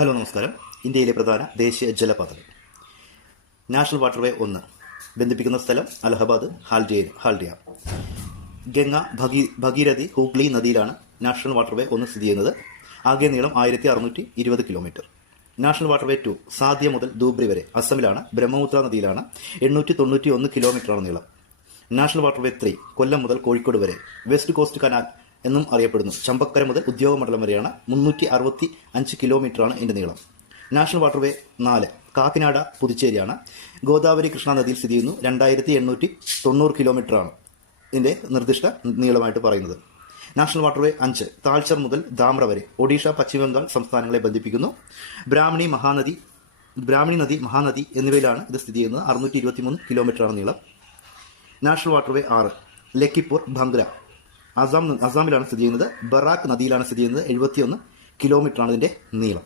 Hello നമസ്കാരം. ഇന്ത്യയിലെ പ്രധാന ദേശീയ ജലപാതകൾ. നാഷണൽ വാട്ടർവേ 1 ബന്ധിപ്പിക്കുന്ന സ്ഥലം അലഹബാദ് ഹാൽഡിയ. ഗംഗ ഭഗീരഥി ഹൂഗ്ലി നദിയിലാണ് നാഷണൽ വാട്ടർവേ 1 സ്ഥിതി ചെയ്യുന്നത്. ആകെ നീളം 1620 കിലോമീറ്റർ. നാഷണൽ വാട്ടർവേ 2 സാധ്യ മുതൽ ധൂബ്രി വരെ അസമിലാണ്. ബ്രഹ്മപുത്ര നദിയിലാണ്. 891 കിലോമീറ്ററാണ് നീളം. നാഷണൽ വാട്ടർവേ 3 കൊല്ലം മുതൽ കോഴിക്കോട് വരെ വെസ്റ്റ് കോസ്റ്റ് കനാൽ എന്നും അറിയപ്പെടുന്നു. ചമ്പക്കര മുതൽ ഉദ്യോഗമണ്ഡലം വരെയാണ്. 365 കിലോമീറ്ററാണ് ഇതിന്റെ നീളം. നാഷണൽ വാട്ടർവേ 4 കാക്കിനാട പുതുച്ചേരിയാണ്. ഗോദാവരി കൃഷ്ണ നദിയിൽ സ്ഥിതി ചെയ്യുന്നു. 2890 കിലോമീറ്ററാണ് ഇതിന്റെ നിർദ്ദിഷ്ട നീളമായിട്ട് പറയുന്നത്. നാഷണൽ വാട്ടർവേ 5 താൾച്ചർ മുതൽ ധാമ്ര വരെ ഒഡീഷ പശ്ചിമ ബംഗാൾ സംസ്ഥാനങ്ങളെ ബന്ധിപ്പിക്കുന്നു. ബ്രാഹ്മണി നദി മഹാനദി എന്നിവയിലാണ് ഇത് സ്ഥിതി ചെയ്യുന്നത്. 623 കിലോമീറ്ററാണ് നീളം. നാഷണൽ വാട്ടർവേ 6 ലക്കിപ്പൂർ ഭംഗ്ര അസാമിലാണ് സ്ഥിതി ചെയ്യുന്നത്. ബറാക്ക് നദിയിലാണ് സ്ഥിതി ചെയ്യുന്നത്. 71 കിലോമീറ്ററാണ് ഇതിന്റെ നീളം.